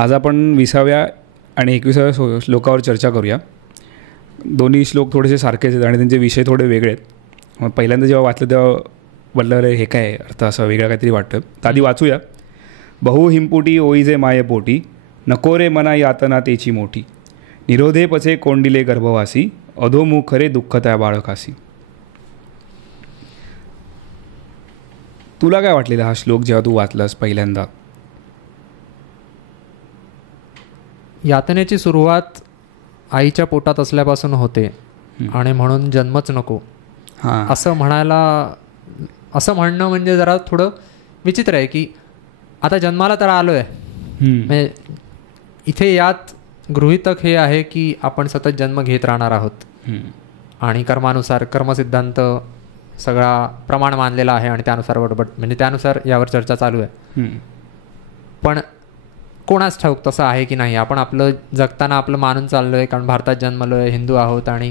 आज आपण 20व्या आणि 21व्या श्लोकावर चर्चा करूया. दोन्ही श्लोक थोडेसे सारखेच आहेत आणि त्यांचे विषय थोडे वेगळे आहेत. मग पहिल्यांदा जेव्हा वाचलं तेव्हा म्हटलं हे काय अर्थ असा वेगळा काहीतरी वाटतं. तर आधी वाचूया. बहु हिंपुटी ओईजे मायपोटी, नको रे मना यातना तेची मोठी, निरोधे पचे कोंडिले गर्भवासी, अधोमुख रे दुःख त्या बाळकासी. तुला काय वाटलेला हा श्लोक जेव्हा तू वाचलास पहिल्यांदा? यातनेची सुरुवात आईच्या पोटात असल्यापासून होते आणि म्हणून जन्मच नको असं म्हणणं म्हणजे जरा थोडं विचित्र आहे की आता जन्माला तर आलो आहे, म्हणजे इथे यात गृहीतक हे आहे की आपण सतत जन्म घेत राहणार आहोत आणि कर्मानुसार कर्मसिद्धांत सगळा प्रमाण मानलेला आहे आणि त्यानुसार बरोबर म्हणजे त्यानुसार यावर चर्चा चालू आहे. पण कोणाच ठाऊक तसं आहे की नाही. आपण आपलं जगताना आपलं मानून चाललो आहे कारण भारतात जन्मलो आहे, हिंदू आहोत आणि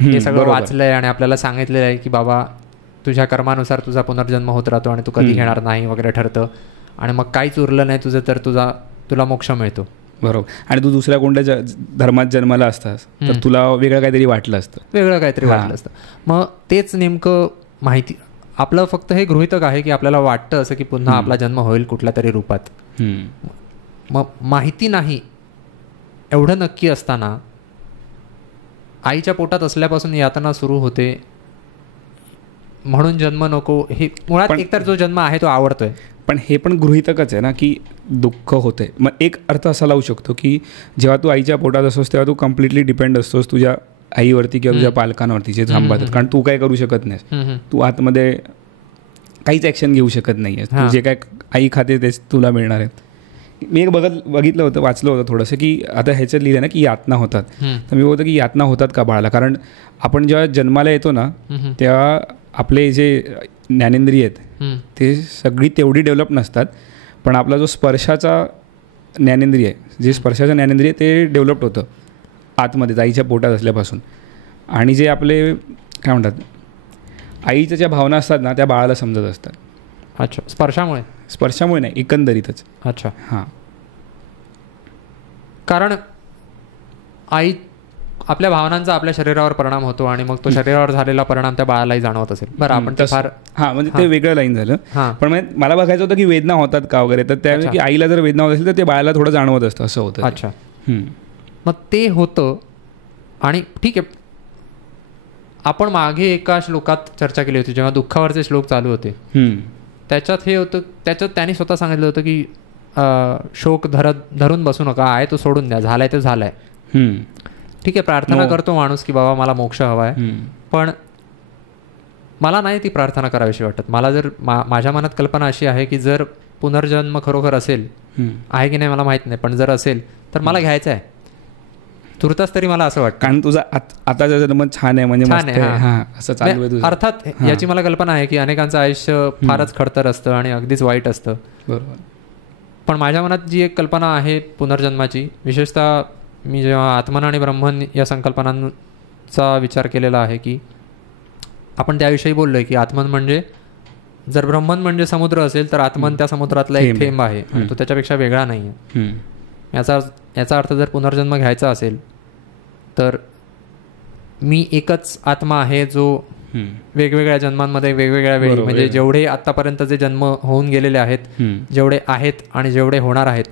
हे सगळं वाचलं आहे आणि आपल्याला सांगितलेलं आहे की बाबा तुझ्या कर्मानुसार तुझा पुनर्जन्म होत राहतो आणि तू कधी घेणार नाही वगैरे ठरतं आणि मग काहीच उरलं नाही तुझं तर तुला मोक्ष मिळतो. बरोबर. आणि तू दुसऱ्या कोणत्या धर्मात जन्माला असतास तर तुला वेगळं काहीतरी वाटलं असतं. मग तेच नेमकं माहिती आपलं फक्त हे गृहीतक आहे की आपल्याला वाटतं असं की पुन्हा आपला जन्म होईल कुठल्या तरी रूपात. मग माहिती नाही एवढं नक्की असताना आईच्या पोटात असल्यापासून यातना सुरू होते म्हणून जन्म नको. हे मुळात एकतर जो जन्म आहे तो आवडतोय, पण हे पण गृहीतकच आहे ना की दुःख होते. मग एक अर्थ असा लावू शकतो की जेव्हा तू आईच्या पोटात असतोस तेव्हा तू कम्प्लिटली डिपेंड असतोस तुझ्या आईवरती किंवा तुझ्या पालकांवरती जे थांबतात, कारण तू काय करू शकत नाहीस. तू आतमध्ये काहीच ॲक्शन घेऊ शकत नाही आहेस. तू जे काय आई खाते तेच तुला मिळणार आहे. मी एक बघितलं होतं, वाचलं होतं थोडंसं की आता ह्याच्यात लिहिलं ना की यातना होतात. तर मी बोलतो की यातना होतात का बाळाला, कारण आपण जेव्हा जन्माला येतो ना तेव्हा आपले जे ज्ञानेंद्रिय आहेत ते सगळी तेवढी डेव्हलप नसतात, पण आपला जो स्पर्शाचा ज्ञानेंद्रिय आहे, जे स्पर्शाचं ज्ञानेंद्रिय ते डेव्हलप्ड होतं आतमध्ये आईच्या पोटात असल्यापासून. आणि जे आपले काय म्हणतात आईच्या ज्या भावना असतात ना त्या बाळाला समजत असतात. अच्छा, स्पर्शामुळे नाही, एकंदरीतच. अच्छा, हां. कारण आई आपल्या भावनांचा आपल्या शरीरावर परिणाम होतो आणि मग तो शरीरावर झालेला परिणाम त्या बाळालाही जाणवत असेल. बरं, आपण फार म्हणजे ते वेगळं लाईन झालं. पण मला बघायचं होतं की वेदना होतात का वगैरे, तर त्यावेळी की आईला जर वेदना होत असेल तर ते बाळाला थोडं जाणवत असतं असं होतं. अच्छा, मग ते होतं. आणि ठीक आहे, आपण मागे एका श्लोकात चर्चा केली होती जेव्हा दुःखावरचे श्लोक चालू होते, त्याच्यात हे होतं, त्याच्यात त्यांनी स्वतः सांगितलं होतं की शोक धरून बसू नका, आहे तो सोडून द्या, झालाय तो झालाय. ठीक आहे, प्रार्थना करतो माणूस की बाबा मला मोक्ष हवा आहे, पण मला नाही ती प्रार्थना करावीशी वाटत. मला जर माझ्या मनात कल्पना अशी आहे की जर पुनर्जन्म खरोखर असेल, आहे की नाही मला माहीत नाही, पण जर असेल तर मला घ्यायचं आहे तुर्तास तरी. मला असं वाटतं कारण तुझा आताचा जन्म छान आहे, म्हणजे छान आहे असं चालू आहे. अर्थात याची मला कल्पना आहे की अनेकांचं आयुष्य फारच खडतर असतं आणि अगदीच वाईट असतं. बरोबर. पण माझ्या मनात जी एक कल्पना आहे पुनर्जन्माची, विशेषतः मी जेव्हा आत्मन आणि ब्रह्मन या संकल्पनांचा विचार केलेला आहे की आपण त्याविषयी बोललो आहे की आत्मन म्हणजे जर ब्रह्मन म्हणजे समुद्र असेल तर आत्मन त्या समुद्रातला एक थेंब आहे आणि तो त्याच्यापेक्षा वेगळा नाही आहे. याचा अर्थ जर पुनर्जन्म घ्यायचा असेल तर मी एकच आत्मा आहे जो वेगवेगळ्या जन्मांमध्ये वेगवेगळ्या वेळी, म्हणजे जेवढे आत्तापर्यंत जे जन्म होऊन गेलेले आहेत, जेवढे आहेत आणि जेवढे होणार आहेत,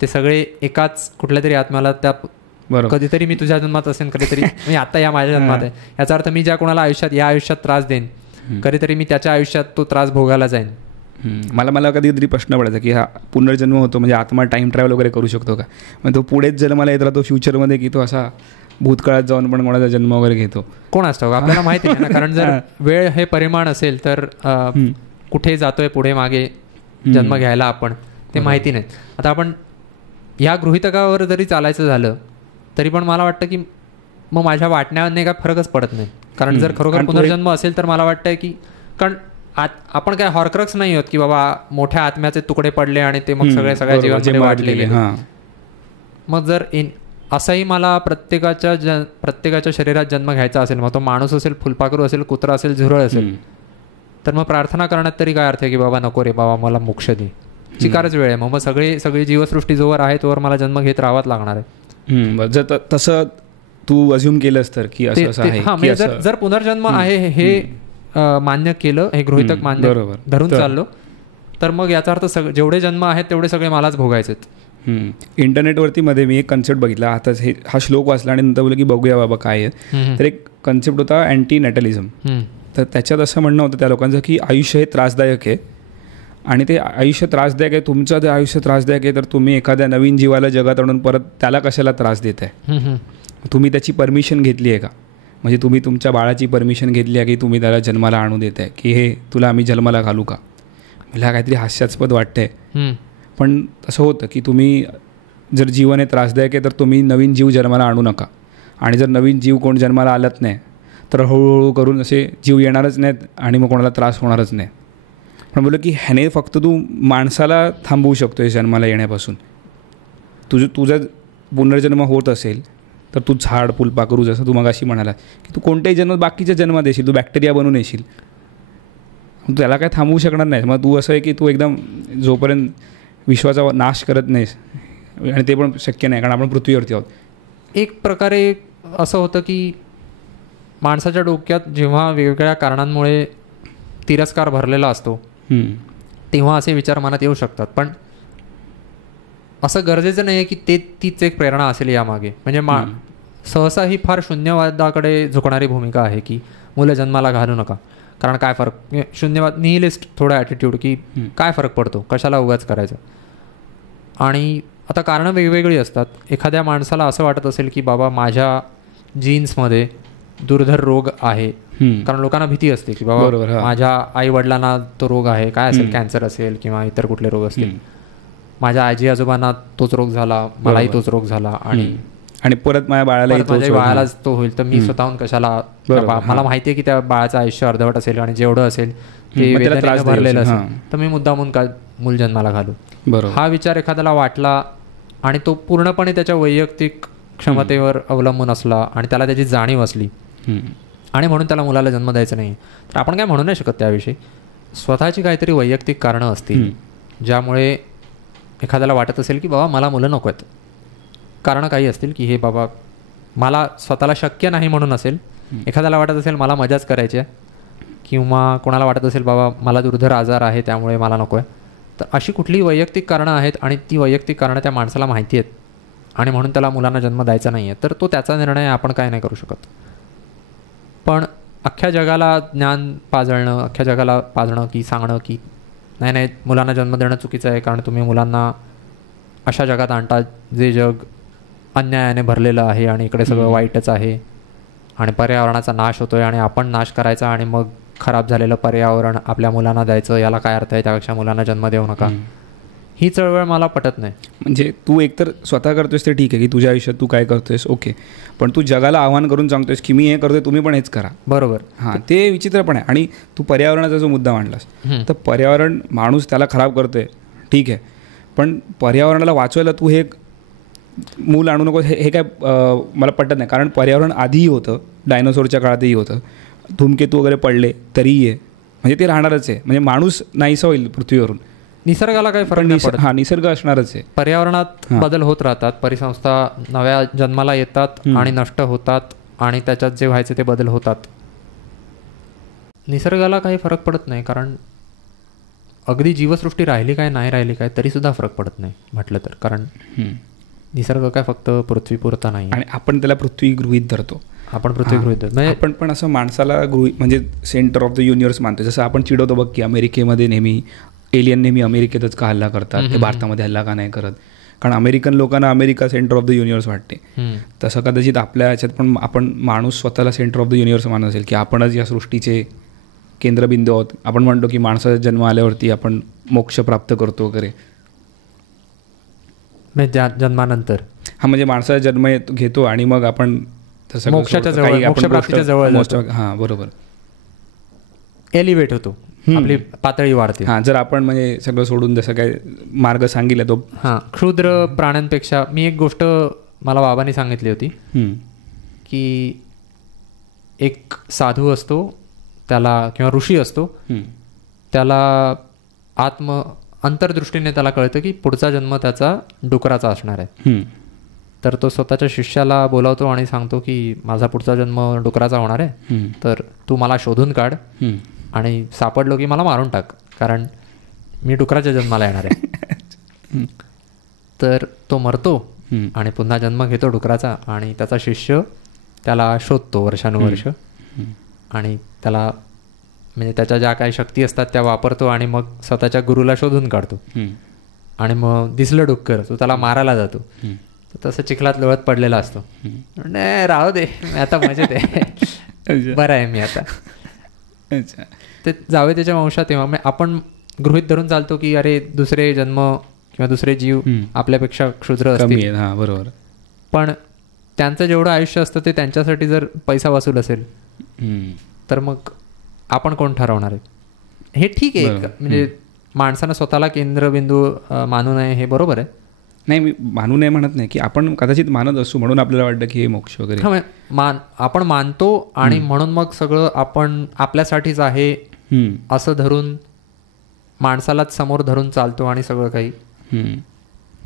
ते सगळे एकाच कुठल्या तरी आत्म्याला त्या कधीतरी मी तुझ्या जन्मात असेल, कधीतरी मी आता या माझ्या जन्मात आहे. याचा अर्थ मी ज्या कोणाला या आयुष्यात त्रास देईन, कधीतरी मी त्याच्या आयुष्यात तो त्रास भोगायला जाईन. मला कधीतरी प्रश्न पडायचा की हा पुनर्जन्म होतो म्हणजे आत्मा टाईम ट्रॅव्हल वगैरे करू शकतो का? मग तो पुढेच जन्माला येत राहतो फ्युचरमध्ये, की तो असा भूतकाळात जाऊन पण कोणाचा जन्म वगैरे घेतो? कोण असतो आपल्याला माहिती नाही ना. कारण जर वेळ हे परिमाण असेल तर कुठे जातोय पुढे मागे जन्म घ्यायला आपण, ते माहिती नाही. आता आपण ह्या गृहीतकावर जरी चालायचं झालं तरी पण मला वाटतं की मग माझ्या वाटण्याने काय फरकच पडत नाही. कारण जर खरोखर पुनर्जन्म असेल तर मला वाटतंय की, कारण आपण काय हॉरक्रक्स नाही होत की बाबा मोठ्या आत्म्याचे तुकडे पडले आणि ते मग सगळ्या जीवांमध्ये वाटले गेले. मग जर असंही मला प्रत्येकाच्या शरीरात जन्म घ्यायचा असेल, मग तो माणूस असेल, फुलपाखरू असेल, कुत्रा असेल, झुरळ असेल, तर मग प्रार्थना करण्यात तरी काय अर्थ आहे की बाबा नको रे बाबा मला मोक्ष दे. चिकारच वेळ आहे. मग सगळी जीवसृष्टी जोवर आहे तोवर मला जन्म घेत राहावाच लागणार आहे. जर तसं तू अज्युम केलंस तर की असं आहे, जर पुनर्जन्म आहे हे मान्य केलं, हे गृहीतक मान्य धरून चाललो, तर मग याचा अर्थ जेवढे जन्म आहेत तेवढे सगळे मलाच भोगायचे. इंटरनेटवरती मध्ये मी एक कन्सेप्ट बघितला, आता हा श्लोक वाचला आणि नंतर बोललो की बघूया बाबा काय आहे. तर एक कन्सेप्ट होता अँटी नॅटलिझम. तर त्याच्यात असं म्हणणं होतं त्या लोकांचं की आयुष्य हे त्रासदायक आहे आणि ते आयुष्य त्रासदायक आहे, तुमचं ते आयुष्य त्रासदायक आहे, तर तुम्ही एखाद्या नवीन जीवाला जगात आणून परत त्याला कशाला त्रास देत आहे. तुम्ही त्याची परमिशन घेतली आहे का? म्हणजे तुम्ही तुमच्या बाळाची परमिशन घेतली आहे की तुम्ही त्याला जन्माला आणू देत आहे, की हे तुला आम्ही जन्माला घालू का? मला काहीतरी हास्यास्पद वाटतंय, पण तसं होतं की तुम्ही जर जीवन हे त्रासदायक आहे तर तुम्ही नवीन जीव जन्माला आणू नका. आणि जर नवीन जीव कोण जन्माला आलत नाही तर हळूहळू करून असे जीव येणारच नाहीत आणि मग कोणाला त्रास होणारच नाही. पण बोललं की ह्याने फक्त तू माणसाला थांबवू शकतो जन्माला येण्यापासून. तुझा पुनर्जन्म होत असेल तर तू झाड फुलपाखरू, जसं तू मगाशी म्हणाला की तू कोणत्याही जन्मात बाकीच्या जन्मात येशील, तू बॅक्टेरिया बनून येशील, तू त्याला काय थांबवू शकणार नाही. मग तू असं आहे की तू एकदम जोपर्यंत विश्वाचा नाश करत नाहीस, आणि ते पण शक्य नाही कारण आपण पृथ्वीवरती आहोत. एक प्रकारे असं होतं की माणसाच्या डोक्यात जेव्हा वेगवेगळ्या कारणांमुळे तिरस्कार भरलेला असतो तेव्हा असे विचार मनात येऊ शकतात. पण असं गरजेचं नाही आहे की तीच एक प्रेरणा असेल यामागे. म्हणजे सहसा ही फार शून्यवादाकडे झुकणारी भूमिका आहे की मुलं जन्माला घालू नका, कारण काय फरक, शून्यवाद निहिलिस्ट थोडा ॲटिट्यूड की काय फरक पडतो, कशाला उगाच करायचं. आणि आता कारणं वेगवेगळी असतात. एखाद्या माणसाला असं वाटत असेल की बाबा माझ्या जीन्समध्ये दुर्धर रोग आहे, कारण लोकांना भीती असते की बाबा माझ्या आई वडिलांना तो रोग आहे, काय असेल, कॅन्सर असेल किंवा इतर कुठले रोग असतील, माझ्या आजी आजोबांना तोच रोग झाला, मलाही तोच रोग झाला आणि परत माझ्या बाळालाच तो होईल, तर मी स्वतःहून कशाला, मला माहिती आहे की त्या बाळाचं आयुष्य अर्धवट असेल आणि जेवढं असेल ते वेदनेनं भरलेलं असेल, तर मी मुद्दामून का मूल जन्माला घालू. हा विचार एखाद्याला वाटला आणि तो पूर्णपणे त्याच्या वैयक्तिक क्षमतेवर अवलंबून असला आणि त्याला त्याची जाणीव असली आणि म्हणून त्याला मुलाला जन्म द्यायचा नाही, तर आपण काय म्हणू नाही शकत त्याविषयी. स्वतःची काहीतरी वैयक्तिक कारणं असतील ज्यामुळे एखाद्याला वाटत असेल की बाबा मला मुलं नको आहेत. कारणं काही असतील की हे बाबा मला स्वतःला शक्य नाही म्हणून असेल, एखाद्याला वाटत असेल मला मजाच करायची आहे, किंवा कोणाला वाटत असेल बाबा मला दुर्धर आजार आहे त्यामुळे मला नको आहे. तर अशी कुठलीही वैयक्तिक कारणं आहेत आणि ती वैयक्तिक कारणं त्या माणसाला माहिती आहेत आणि म्हणून त्याला मुलांना जन्म द्यायचा नाही आहे, तर तो त्याचा निर्णय, आपण काय नाही करू शकत. पण अख्ख्या जगाला ज्ञान पाजळणं, अख्ख्या जगाला पाजणं की सांगणं की नाही मुलांना जन्म देणं चुकीचं आहे, कारण तुम्ही मुलांना अशा जगात आणता जे जग अन्यायाने भरलेलं आहे आणि इकडे सगळं वाईटच आहे आणि पर्यावरणाचा नाश होतो आहे आणि आपण नाश करायचा आणि मग खराब झालेलं पर्यावरण आपल्या मुलांना द्यायचं, याला काय अर्थ आहे, त्यापेक्षा मुलांना जन्म देऊ नका. ही चळवळ मला पटत नाही. म्हणजे तू एकतर स्वतः करतोयस ते ठीक आहे की तुझ्या आयुष्यात तू काय करतोयस, ओके, पण तू जगाला आव्हान करून सांगतोयस की मी हे करतोय, तुम्ही पण हेच करा. बरोबर. हां, ते विचित्र पण आहे. आणि तू पर्यावरणाचा जो मुद्दा मांडलास, तर पर्यावरण, माणूस त्याला खराब करतोय ठीक आहे, पण पर्यावरणाला वाचवायला तू हे मूल आणू नको, हे काय मला पटत नाही. कारण पर्यावरण आधीही होतं, डायनोसॉरच्या काळातही होतं, धूमकेतू वगैरे पडले तरीही आहे, म्हणजे ते राहणारच आहे. म्हणजे माणूस नाहीसा होईल पृथ्वीवरून, निसर्गाला काही फरक नाही पडत. हा, निसर्ग असणारच आहे. पर्यावरणात बदल होत राहतात, परिसंस्था नव्या जन्माला येतात आणि नष्ट होतात आणि त्याच्यात जे व्हायचे ते बदल होतात. निसर्गाला काही फरक पडत नाही, कारण अगदी जीवसृष्टी राहिली काय नाही राहिली काय तरीसुद्धा फरक पडत नाही म्हटलं तर. कारण निसर्ग काय फक्त पृथ्वीपुरता नाही आणि आपण त्याला पृथ्वी गृहीत धरतो. आपण पृथ्वी गृहीत धरतो, आपण पण असं माणसाला म्हणजे सेंटर ऑफ द युनिवर्स मानतो. जसं आपण चिडवतो बघ की अमेरिकेमध्ये नेहमी एलियन नेहमी अमेरिकेतच का हल्ला करतात, ते भारतामध्ये हल्ला का नाही करत, कारण अमेरिकन लोकांना America centre of the universe वाटते. तसं कदाचित आपल्या याच्यात पण आपण माणूस स्वतःला सेंटर ऑफ द युनिवर्स मानत असेल की आपणच या सृष्टीचे केंद्रबिंदू आहोत. आपण म्हणतो की माणसाचा जन्म आल्यावरती आपण मोक्ष प्राप्त करतो वगैरे, जन्मानंतर. हा, म्हणजे माणसाचा जन्म घेतो आणि मग आपण मोक्षाच्या जवळ, हां बरोबर, एलिव्हेट होतो, आपली पातळी वाढते. हां, जर आपण म्हणजे सगळं सोडून जसं काय मार्ग सांगितला तो. हां, क्षुद्र प्राण्यांपेक्षा. मी एक गोष्ट मला बाबांनी सांगितली होती की एक साधू असतो त्याला, किंवा ऋषी असतो त्याला अंतर्दृष्टीने त्याला कळतं की पुढचा जन्म त्याचा डुकराचा असणार आहे. तर तो स्वतःच्या शिष्याला बोलावतो आणि सांगतो की माझा पुढचा जन्म डुकराचा होणार आहे, तर तू मला शोधून काढ आणि सापडलो की मला मारून टाक, कारण मी डुकराच्या जन्माला येणार आहे. तर तो मरतो आणि पुन्हा जन्म घेतो डुकराचा आणि त्याचा शिष्य त्याला शोधतो वर्षानुवर्ष आणि त्याला म्हणजे त्याच्या ज्या काही शक्ती असतात त्या वापरतो आणि मग स्वतःच्या गुरुला शोधून काढतो. आणि मग दिसलं डुक्कर, तो त्याला मारायला जातो, तसं चिखलात लोळत पडलेला असतो. नाही राहू दे, मी आता मजेत आहे, बरं आहे मी आता. ते जावे त्याच्या वंशात तेव्हा आपण गृहीत धरून चालतो की अरे दुसरे जन्म किंवा दुसरे जीव आपल्यापेक्षा क्षुद्र असतील. बरोबर. पण त्यांचं जेवढं आयुष्य असतं ते त्यांच्यासाठी जर पैसा वसूल असेल तर मग आपण कोण ठरवणार आहे? हे ठीक आहे, म्हणजे माणसानं स्वतःला केंद्रबिंदू मानू नये, हे बरोबर आहे. नाही, मी मानू नये म्हणत नाही, की आपण कदाचित मानत असू म्हणून आपल्याला वाटतं की हे मोक्ष वगैरे. आपण मानतो आणि म्हणून मग सगळं आपण आपल्यासाठीच आहे असं धरून माणसालाच समोर धरून चालतो आणि सगळं काही.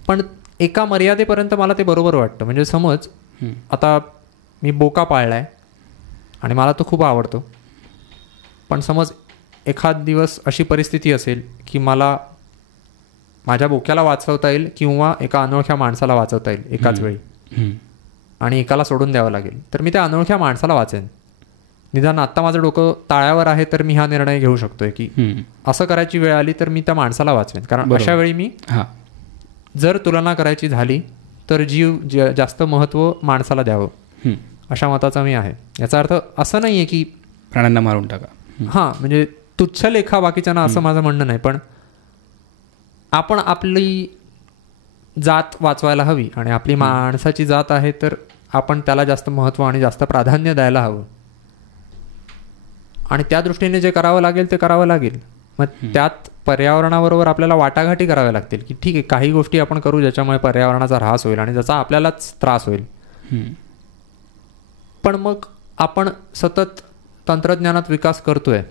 पण एका मर्यादेपर्यंत मला ते बरोबर वाटतं. म्हणजे समज आता मी बोका पाळलाय आणि मला तो खूप आवडतो, पण समज एखाद दिवस अशी परिस्थिती असेल की मला माझ्या बोक्याला वाचवता येईल किंवा एका अनोळख्या माणसाला वाचवता येईल एकाच वेळी, आणि एकाला सोडून द्यावं लागेल, तर मी त्या अनोळख्या माणसाला वाचेन. निदान आत्ता माझं डोकं ताळ्यावर आहे तर मी हा निर्णय घेऊ शकतोय की असं करायची वेळ आली तर मी त्या माणसाला वाचवेन, कारण अशा वेळी मी जर तुलना करायची झाली तर जीव जास्त महत्त्व माणसाला द्यावं अशा मताचा मी आहे. याचा अर्थ असं नाही आहे की प्राण्यांना मारून टाका. हां, म्हणजे तुच्छ लेखा बाकीच्यांना असं माझं म्हणणं नाही, पण आपण आपली जात वाचवायला हवी आणि आपली माणसाची जात आहे तर आपण त्याला जास्त महत्त्व आणि जास्त प्राधान्य द्यायला हवं. आणि त्या दृष्टीने जे करावं लागेल ते करावं लागेल. मग त्यात पर्यावरणाबरोबर आपल्याला वाटाघाटी कराव्या लागतील की ठीक आहे, काही गोष्टी आपण करू ज्याच्यामुळे पर्यावरणाचा ऱ्हास होईल आणि ज्याचा आपल्यालाच त्रास होईल. पण मग आपण सतत तंत्रज्ञानात विकास करतोय.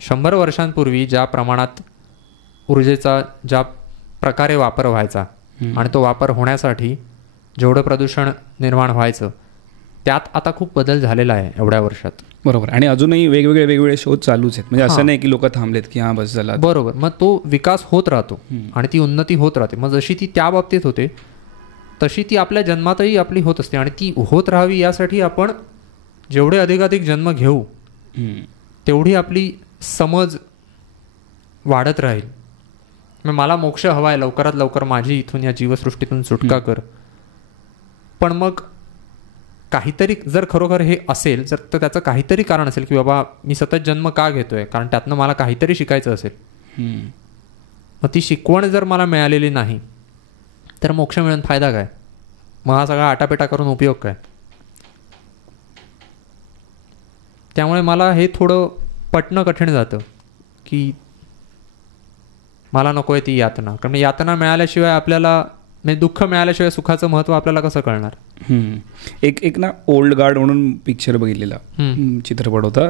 100 वर्षांपूर्वी ज्या प्रमाणात ऊर्जेचा ज्या प्रकारे वापर व्हायचा आणि तो वापर होण्यासाठी जेवढं प्रदूषण निर्माण व्हायचं त्यात आता खूप बदल झालेला आहे एवढ्या वर्षात. बरोबर. आणि अजूनही वेगवेगळे शोध चालूच आहेत. म्हणजे असं नाही की लोक थांबलेत की हां बस झाला. बरोबर. मग तो विकास होत राहतो आणि ती उन्नती होत राहते. मग जशी ती त्या बाबतीत होते तशी ती आपल्या जन्मातही आपली होत असते आणि ती होत राहावी यासाठी आपण जेवढे अधिकाधिक जन्म घेऊ तेवढी आपली समज वाढत राहील. मग मला मोक्ष हवा आहे, लवकरात लवकर माझी इथून या जीवसृष्टीतून सुटका कर. पण मग काहीतरी जर खरोखर हे असेल तर त्याचं काहीतरी कारण असेल की बाबा मी सतत जन्म का घेतोय, कारण त्यातनं मला काहीतरी शिकायचं असेल. मग ती शिकवण जर मला मिळालेली नाही तर मोक्ष मिळून फायदा काय? मग हा सगळा आटापेटा करून उपयोग काय? त्यामुळे मला हे थोडं पटणं कठीण जातं की मला नको आहे ती यातना. कारण यातना मिळाल्याशिवाय आपल्याला म्हणजे दुःख मिळाल्याशिवाय सुखाचं महत्त्व आपल्याला कसं कळणार? एक ना ओल्ड गार्ड म्हणून पिक्चर बघितलेला चित्रपट होता,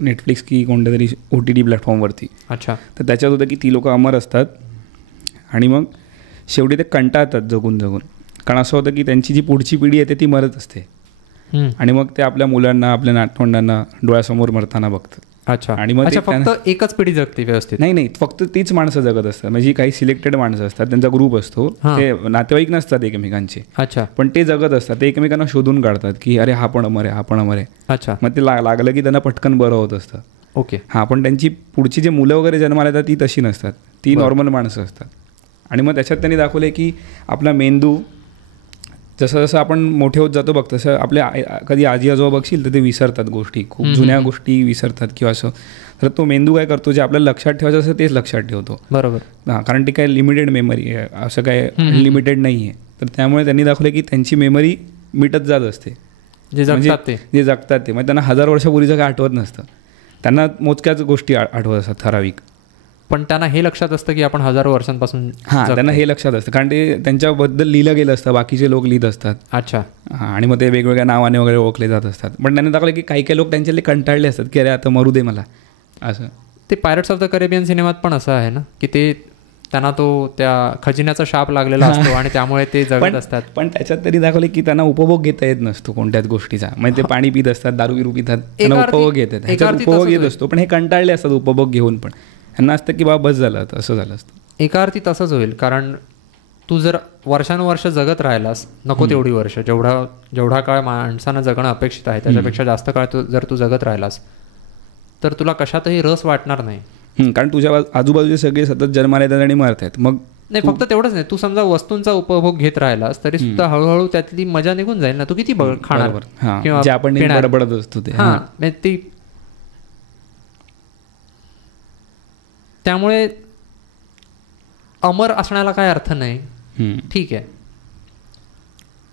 नेटफ्लिक्स की कोणत्या तरी OTT प्लॅटफॉर्मवरती. अच्छा. तर त्याच्यात होतं की ती लोक अमर असतात आणि मग शेवटी ते कंटाळतात जगून जगून. कारण असं होतं की त्यांची जी पुढची पिढी येते ती मरत असते आणि मग ते आपल्या मुलांना आपल्या नातवंडांना डोळ्यासमोर मरताना बघतात. अच्छा. आणि मग फक्त एकच पिढी जगते व्यवस्थित? नाही, फक्त तीच माणसं जगत असतात. म्हणजे काही सिलेक्टेड माणसं असतात, त्यांचा ग्रुप असतो, ते नातेवाईक नसतात एकमेकांचे. अच्छा. पण ते जगत असतात, ते एकमेकांना शोधून काढतात की अरे हा पण अमर आहे, हा पण अमर आहे. अच्छा. मग ते लागलं की त्यांना पटकन बरं होत असतं. ओके. हां, पण त्यांची पुढची जे मुलं वगैरे जन्माला येतात ती तशी नसतात, ती नॉर्मल माणसं असतात. आणि मग त्याच्यात त्यांनी दाखवलं की आपला मेंदू जसं जसं आपण मोठे होत जातो बघ तसं आपल्या कधी आजी आजोबा बघशील तर ते विसरतात गोष्टी, खूप जुन्या गोष्टी विसरतात किंवा असं. तर तो मेंदू काय करतो, जे आपल्याला लक्षात ठेवायचं असं तेच लक्षात ठेवतो. बरोबर. हां, कारण ती काय लिमिटेड मेमरी आहे, असं काय अनलिमिटेड नाही आहे. तर त्यामुळे त्यांनी दाखवलं की त्यांची मेमरी मिटत जात असते. जे जगतात ते म्हणजे त्यांना 1000 वर्षापूर्वीचं काय आठवत नसतं, त्यांना मोजक्याच गोष्टी आठवत असतात ठराविक. पण त्यांना हे लक्षात असतं की आपण 1000 वर्षांपासून. हां, त्यांना हे लक्षात असतं कारण ते त्यांच्याबद्दल लिहिलं गेलं असतं, बाकीचे लोक लिहित असतात. अच्छा. हां, आणि मग ते वेगवेगळ्या नावाने वगैरे ओळखले जात असतात. पण त्यांनी दाखवलं की काही काही लोक त्यांच्यातले कंटाळले असतात की अरे आता मरू दे मला असं. ते पायरट्स ऑफ द करेबियन सिनेमात पण असं आहे ना की ते त्यांना तो त्या खजिन्याचा शाप लागलेला असतो आणि त्यामुळे ते जगत असतात. पण त्याच्यात तरी दाखवले की त्यांना उपभोग घेता येत नसतो कोणत्याच गोष्टीचा. म्हणजे ते पाणी पित असतात, दारू बिरू पितात, त्यांना उपभोग घेतात, ह्याच्यात उपभोग येत असतो. पण हे कंटाळले असतात उपभोग घेऊन. पण ह्यांना असतं की बाबा बस झालं, असं झालं असतं. एका अर्थी तसंच होईल, कारण तू जर वर्षानुवर्ष जगत राहिलास, नको तेवढी वर्ष, जेवढा काळ माणसानं जगणं अपेक्षित आहे त्याच्यापेक्षा जास्त काळ जर तू जगत राहिलास तर तुला कशातही रस वाटणार नाही. कारण तुझ्या आजूबाजूचे सगळे सतत जन्माला येतात आणि मरत आहेत. मग नाही, फक्त तेवढंच नाही, तू समजा वस्तूंचा उपभोग घेत राहिलास तरी सुद्धा हळूहळू त्यातली मजा निघून जाईल ना. तू किती खाणार किंवा आपण बडबडत असतो ते. त्यामुळे अमर असण्याला काय अर्थ नाही. ठीक आहे,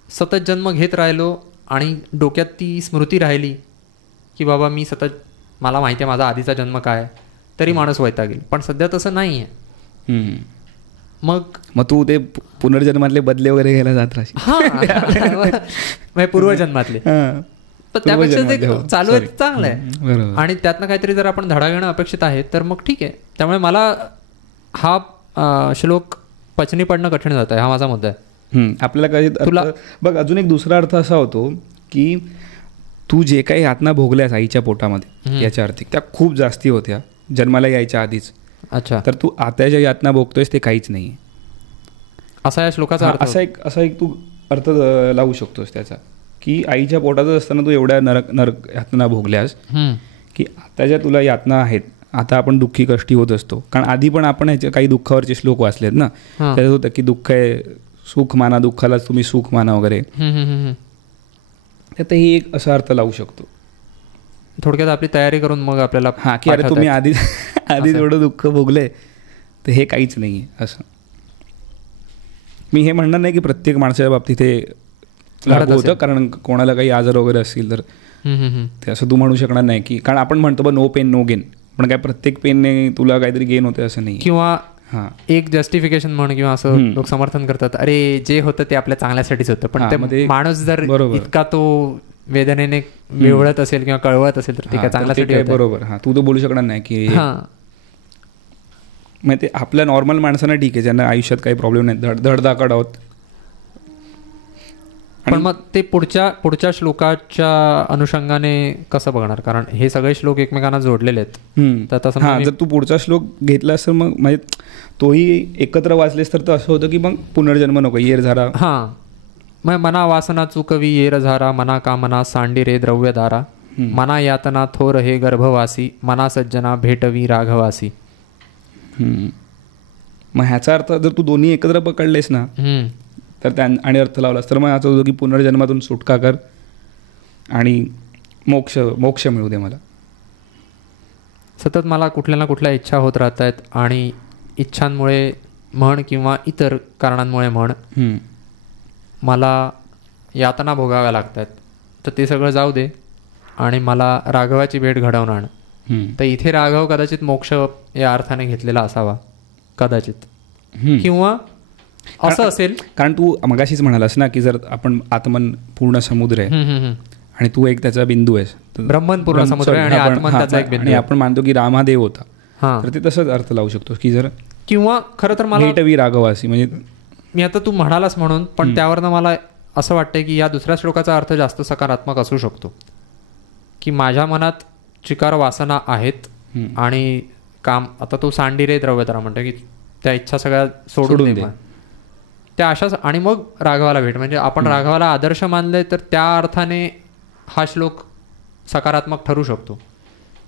सतत जन्म घेत राहिलो आणि डोक्यात ती स्मृती राहिली की बाबा मी सतत, मला माहिती आहे माझा आधीचा जन्म काय, तरी माणूस वैतागेल. पण सध्या तसं नाही आहे. मग तू ते पुनर्जन्मातले बदले वगैरे घ्यायला जात राहशील पूर्वजन्मातले. त्यापेक्षा ते चालू आहे, चांगलं आहे. आणि त्यातनं काहीतरी जर आपण धडा घेणं अपेक्षित आहे तर मग ठीक आहे. त्यामुळे मला हा श्लोक पचनी पडणं कठीण जात आहे, हा माझा मुद्दा आहे. आपल्याला काही तुला बघ अजून एक दुसरा अर्थ असा होतो की तू जे काही यातना भोगल्यास आईच्या पोटामध्ये, याच्या अर्थी त्या खूप जास्ती होत्या जन्माला यायच्या आधीच. अच्छा, तर तू आता ज्या यातना भोगतोयस ते काहीच नाही, असा या श्लोकाचा अर्थ. असा एक तू अर्थ लावू शकतोस त्याचा, की आईच्या पोटातच असताना तू एवढ्या नरक यातना भोगल्यास की आता ज्या तुला यातना आहेत, आता आपण दुःखी कष्टी होत असतो. कारण आधी पण आपण ह्याच्या काही दुःखावरचे श्लोक वाचलेत ना, त्याच्यात होतं की दुःख आहे सुख माना, दुःखालाच तुम्ही सुख माना वगैरे. त्यात ही एक असा अर्थ लावू शकतो. थोडक्यात आपली तयारी करून मग आपल्याला की अरे तुम्ही आधी एवढं दुःख भोगलंय तर हे काहीच नाही आहे असं. मी हे म्हणणार नाही की प्रत्येक माणसाच्या बाबतीत हे लागू होतं, कारण कोणाला काही आजार वगैरे असतील तर ते असं तू म्हणू शकणार नाही की, कारण आपण म्हणतो बा नो पेन नो गेन, पण काय प्रत्येक पेनने तुला काहीतरी गेन होते असं नाही. किंवा एक जस्टिफिकेशन म्हण किंवा असं लोक समर्थन करतात, अरे जे होतं ते आपल्या चांगल्यासाठीच होतं. पण ते माणूस जर इतका तो वेदनेने विवळत असेल किंवा कळवत असेल तर ते काय चांगल्यासाठी. बरोबर, तू तर बोलू शकणार नाही की मग ते आपल्या नॉर्मल माणसांना ठीक आहे, ज्यांना आयुष्यात काही प्रॉब्लेम नाही, धडधाकड आहोत. पण मग ते पुढच्या श्लोकाच्या अनुषंगाने कसं बघणार, कारण हे सगळे श्लोक एकमेकांना जोडलेले आहेत. तर तसं जर तू पुढचा श्लोक घेतलास तर मग म्हणजे तोही एकत्र वाचलेस तर असं होतं की मग पुनर्जन्म नको, येर झारा. मग मना वासना चुकवी येर झारा, मना कामना सांडी रे द्रव्यधारा, मना यातना थोर हे गर्भवासी, मना सज्जना भेटवी राघवासी. मग ह्याचा अर्थ जर तू दोन्ही एकत्र पकडलेस ना तर आणि अर्थ लावलास तर मग याचा होतो की पुनर्जन्मातून सुटका कर आणि मोक्ष मिळू दे मला. सतत मला कुठल्या ना कुठल्या इच्छा होत राहत आहेत आणि इच्छांमुळे म्हण किंवा इतर कारणांमुळे म्हण मला यातना भोगाव्या लागत आहेत. तर ते सगळं जाऊ दे आणि मला राघवाची भेट घडवून आण. तर इथे राघव कदाचित मोक्ष या अर्थाने घेतलेला असावा कदाचित, किंवा असं असेल. कारण तू मगाशीच म्हणालास ना की जर आपण आत्मन पूर्ण समुद्र आहे आणि तू एक त्याचा बिंदू आहेस, ब्रह्मन पूर्ण समुद्र आहे आणि आत्मन त्याचा एक बिंदू, आणि आपण मानतो की राम हा देव होता, तर ते तसंच अर्थ लावू शकतो की जर, किंवा खरं तर मला भेटवी राघवासी, म्हणजे मी आता तू म्हणालास म्हणून, पण त्यावरनं मला असं वाटतंय की या दुसऱ्या श्लोकाचा अर्थ जास्त सकारात्मक असू शकतो, की माझ्या मनात चिकार वासना आहेत आणि काम, आता तो सांडी रे द्रव्यधारा म्हणतो की त्या इच्छा सगळ्या सोडून दे त्या अशाच, आणि मग राघवाला भेट. म्हणजे आपण राघवाला आदर्श मानले तर त्या अर्थाने हा श्लोक सकारात्मक ठरू शकतो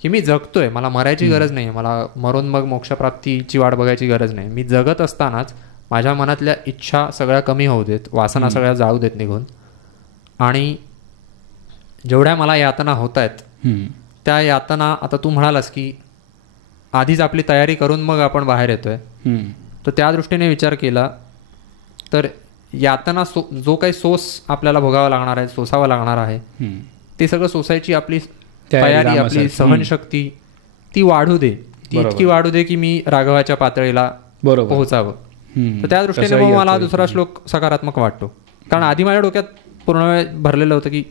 की मी जगतोय, मला मरायची गरज नाही आहे, मला मरून मग मोक्षप्राप्तीची वाट बघायची गरज नाही. मी जगत असतानाच माझ्या मनातल्या इच्छा सगळ्या कमी होऊ देत, वासना सगळ्या जाऊ देत निघून, आणि जेवढ्या मला यातना होत आहेत त्या यातना, आता तू म्हणालास की आधीच आपली तयारी करून मग आपण बाहेर येतोय, तर त्या दृष्टीने विचार केला तर यातना जो काही सोस आपल्याला भोगावा लागणार आहे, सोसावा लागणार आहे, ते सगळं सोसायची आपली तयारी, आपली सहनशक्ती ती वाढू दे, ती इतकी वाढू दे की मी राघवाच्या पातळीला पोहोचावं. तर त्या दृष्टीने मग मला दुसरा श्लोक सकारात्मक वाटतो. कारण आधी माझ्या डोक्यात पूर्ण वेळ भरलेलं होतं की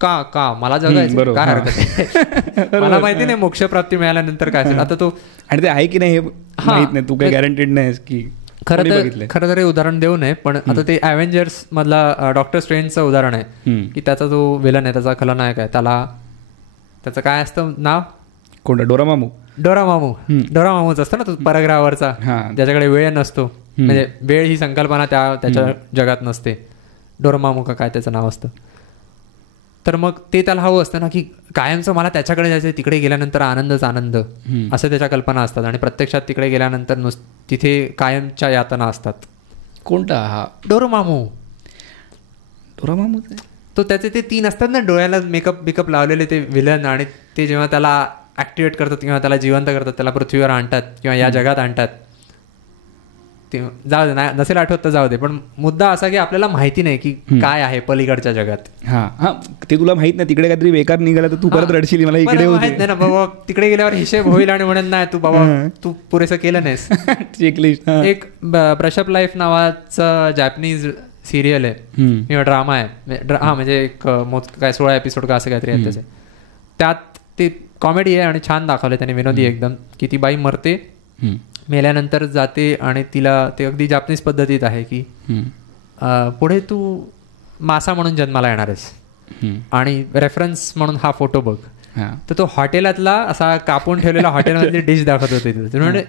का मला जगायचं, काय हरकत आहे. मला माहिती नाही मोक्षप्राप्ती मिळाल्यानंतर काय असेल. आता तो आणि ते आहे की नाही हे माहित नाही, तू काही गॅरंटेड नाहीस की खरं तर हे उदाहरण देऊ नये, पण आता ते अव्हेंजर्स मधला डॉक्टर स्ट्रेंजचं उदाहरण आहे की त्याचा जो विलन आहे, त्याचा खलनायक आहे, त्याचं काय असतं नाव, कोणतं, डोरामामू डोरामामूच असतं ना तो परग्रहावरचा, ज्याच्याकडे वेळ नसतो, म्हणजे वेळ ही संकल्पना त्याच्या जगात नसते. डोरामामू का काय त्याचं नाव असतं. तर मग ते त्याला हवं असतं ना की कायमचं मला त्याच्याकडे जायचं, तिकडे गेल्यानंतर आनंदच आनंद, असं त्याच्या कल्पना असतात. आणि प्रत्यक्षात तिकडे गेल्यानंतर तिथे कायमच्या यातना असतात. कोणता हा डोरामामू तो त्याचे ते 3 असतात ना डोळ्याला मेकअप लावलेले ते विलन, आणि ते जेव्हा त्याला ऍक्टिवेट करतात किंवा त्याला जिवंत करतात, त्याला पृथ्वीवर आणतात किंवा या जगात आणतात. ते जाऊ दे, नसेल आठवत तर जाऊ दे, पण मुद्दा असा की आपल्याला माहिती नाही की काय आहे पलीकडच्या जगात. हा ते तुला माहित नाही, तिकडे काहीतरी बेकार निघाला तर तू परत रडशील, मला इकडे माहित नाही ना बाबा, तिकडे गेल्यावर हिशेब होईल आणि म्हणत नाही तू बाबा तू पुरेसं केलं नाहीस. चेकलिस्ट. एक ब्रशअप लाईफ नावाचं जॅपनीज सिरियल आहे किंवा ड्रामा आहे, म्हणजे एक काय 16 एपिसोड का असं काहीतरी आहे त्याचे. त्यात ते कॉमेडी आहे आणि छान दाखवलं त्याने, विनोदी एकदम, की ती बाई मरते, मेल्यानंतर जाते आणि तिला ते अगदी जापनीज पद्धतीत आहे की पुढे तू मासा म्हणून जन्माला येणार आहेस आणि रेफरन्स म्हणून हा फोटो बघ. तर तो हॉटेलातला असा कापून ठेवलेला हॉटेलमधली डिश दाखवत होती. म्हणजे